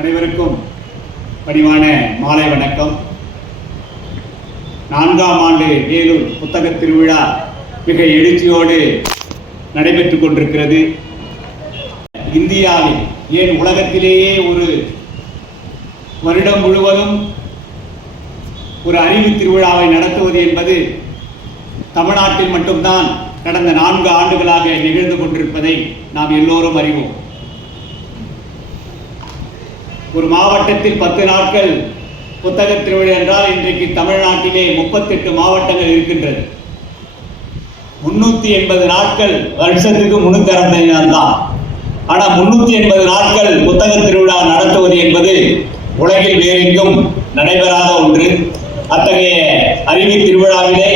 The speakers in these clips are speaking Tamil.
அனைவருக்கும் பணிவான மாலை வணக்கம். 4ஆம் ஆண்டு வேலூர் புத்தக திருவிழா மிக எழுச்சியோடு நடைபெற்றுக் கொண்டிருக்கிறது. இந்தியாவில் ஏன் உலகத்திலேயே ஒரு வருடம் முழுவதும் ஒரு அறிவு திருவிழாவை நடத்துவது என்பது தமிழ்நாட்டில் மட்டும்தான் கடந்த 4 ஆண்டுகளாக நிகழ்ந்து கொண்டிருப்பதை நாம் எல்லோரும் அறிவோம். ஒரு மாவட்டத்தில் 10 நாட்கள் புத்தக திருவிழா என்றால் இன்றைக்கு தமிழ்நாட்டிலே 38 மாவட்டங்கள் இருக்கின்றது. 380 நாட்கள் வருஷத்துக்கு 365 நாள் தான். ஆனால் 380 நாட்கள் புத்தக திருவிழா நடத்துவது என்பது உலகில் வேறெங்கும் நடைபெறாத ஒன்று. அத்தகைய அறிவு திருவிழாவிலே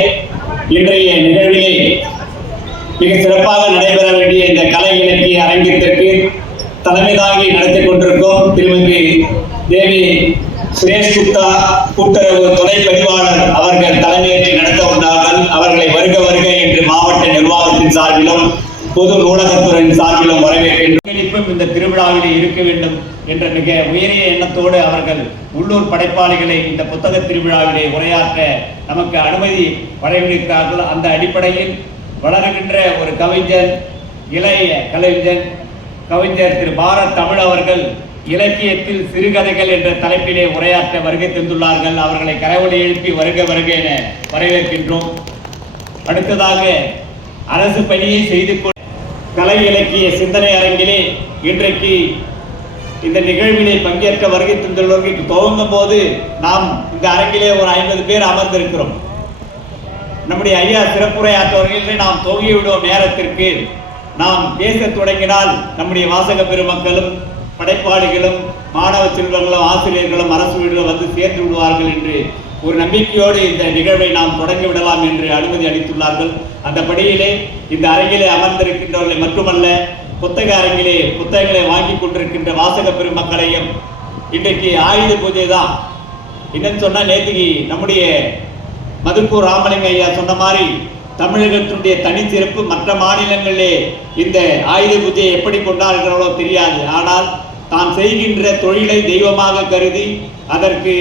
இன்றைய நிகழ்விலே மிக சிறப்பாக நடைபெற வேண்டிய இந்த கலை இலக்கிய அரங்கத்திற்கு தலைமை தாங்கி நடத்தி கொண்டிருக்கும் திருமதி தேவி சுரேஷ் குப்தா கூட்டுறவு துணை பதிவாளர் அவர்கள் தலைமையேற்று நடத்த உள்ளார்கள். அவர்களை வருக வருக என்று மாவட்ட நிர்வாகத்தின் சார்பிலும் பொது நூலகத்துறையின் சார்பிலும் வரவேற்கின்றோம். இந்த திருவிழாவிலே இருக்க வேண்டும் என்ற மிக உயரிய எண்ணத்தோடு அவர்கள் உள்ளூர் படைப்பாளிகளை இந்த புத்தக திருவிழாவிலே உரையாற்ற நமக்கு அனுமதி வழங்கியிருக்கிறார்கள். அந்த அடிப்படையில் வளர்கின்ற ஒரு கவிஞர், இளைய கவிஞர் திரு பாரத் தமிழ் அவர்கள் இலக்கியத்தில் சிறுகதைகள் என்ற தலைப்பிலே உரையாற்ற வருகை தந்துள்ளார்கள். அவர்களை கரவொலி எழுப்பி வருக வருக என வரவேற்கின்றோம். அடுத்ததாக அரசு பணியை செய்து கலை இலக்கிய சிந்தனை அரங்கிலே இன்றைக்கு இந்த நிகழ்விலே பங்கேற்க வருகை தந்துள்ளவர்களுக்கு துவங்கும் போது நாம் இந்த அரங்கிலே ஒரு 50 பேர் அமர்ந்திருக்கிறோம். நம்முடைய ஐயா சிறப்புரையாற்றவர்களை நாம் துவங்கி விடுவோம் நேரத்திற்கு நாம் பேச தொடங்கினால் நம்முடைய வாசக பெருமக்களும் படைப்பாளிகளும் மாணவ செல்வங்களும் ஆசிரியர்களும் அரசு வீடுகளும் வந்து சேர்ந்து விடுவார்கள் என்று ஒரு நம்பிக்கையோடு இந்த நிகழ்வை நாம் தொடங்கி விடலாம் என்று அனுமதி அளித்துள்ளார்கள். அந்த படியிலே இந்த அரங்கிலே அமர்ந்திருக்கின்றவர்களை மட்டுமல்ல, புத்தக அரங்கிலே புத்தகங்களை வாங்கி கொண்டிருக்கின்ற வாசக பெருமக்களையும் இன்றைக்கு ஆயுத பூஜை தான். என்னன்னு சொன்னால் நேற்றுக்கு நம்முடைய மதுக்கூர் ராமலிங்க ஐயா சொன்ன மாதிரி தமிழகத்தினுடைய தனிச்சிறப்பு மற்ற மாநிலங்களிலே இந்த ஆயுத பூஜையை எப்படி கொண்டாடுகிறார்களோ தெரியாது. ஆனால் தான் செய்கின்ற தொழிலை தெய்வமாக கருதி அதற்கு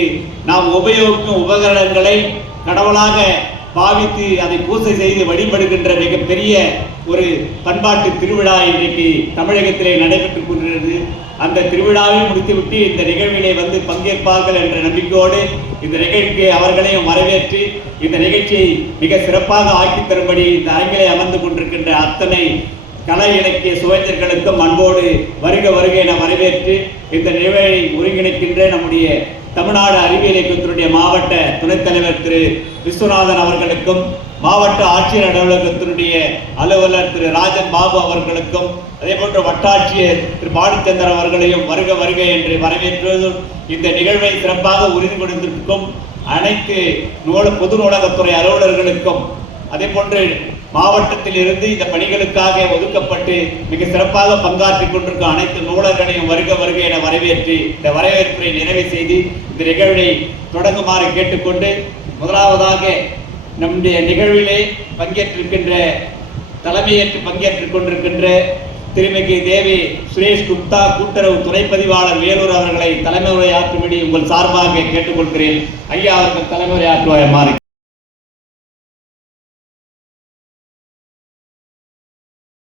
நாம் உபயோகிக்கும் உபகரணங்களை கடவுளாக பாவித்து அதை பூசை செய்து வழிபடுகின்ற மிகப்பெரிய ஒரு பண்பாட்டு திருவிழா இன்றைக்கு தமிழகத்திலே நடைபெற்றுக் கொண்டிருக்கிறது. அந்த திருவிழாவை முடித்துவிட்டு இந்த நிகழ்விலே வந்து பங்கேற்பார்கள் என்ற நம்பிக்கையோடு இந்த நிகழ்ச்சியை அவர்களையும் வரவேற்று இந்த நிகழ்ச்சியை மிக சிறப்பாக ஆக்கி தரும்படி இந்த அரங்கிலே அமர்ந்து கொண்டிருக்கின்ற அத்தனை கலை இலக்கிய சுவைஞர்களுக்கும் அன்போடு வருக வருக என வரவேற்று இந்த நிகழ்வை ஒருங்கிணைக்கின்ற நம்முடைய தமிழ்நாடு அறிவியல் இயக்கத்தினுடைய மாவட்ட துணைத் தலைவர் திரு விஸ்வநாதன் அவர்களுக்கும் மாவட்ட ஆட்சியர் அலுவலகத்தினுடைய அலுவலர் திரு ராஜன் பாபு அவர்களுக்கும் அதே போன்ற வட்டாட்சியர் திரு பாடிச்சந்தர் அவர்களையும் வருக வருக என்று வரவேற்றுவதும் இந்த நிகழ்வை சிறப்பாக உறுதி கொடுத்திருக்கும் அனைத்து பொது நூலகத்துறை அலுவலர்களுக்கும் அதே போன்று மாவட்டத்தில் இருந்து இந்த பணிகளுக்காக ஒதுக்கப்பட்டு மிக சிறப்பாக பங்காற்றிக் கொண்டிருக்கும் அனைத்து நூலர்களையும் வருக வருக என வரவேற்று இந்த வரவேற்பை நிறைவு செய்து இந்த நிகழ்வை தொடங்குமாறு கேட்டுக்கொண்டு முதலாவதாக நம்முடைய நிகழ்விலே பங்கேற்றிருக்கின்ற தலைமையேற்று பங்கேற்றுக் கொண்டிருக்கின்ற திருமிகு தேவி சுரேஷ் குப்தா கூட்டுறவு துணை பதிவாளர் வேலூர் அவர்களை தலைமை உரையாற்றும்படி உங்கள் சார்பாக கேட்டுக்கொள்கிறேன். ஐயா அவர்கள் தலைமை உரையாற்றுவார்.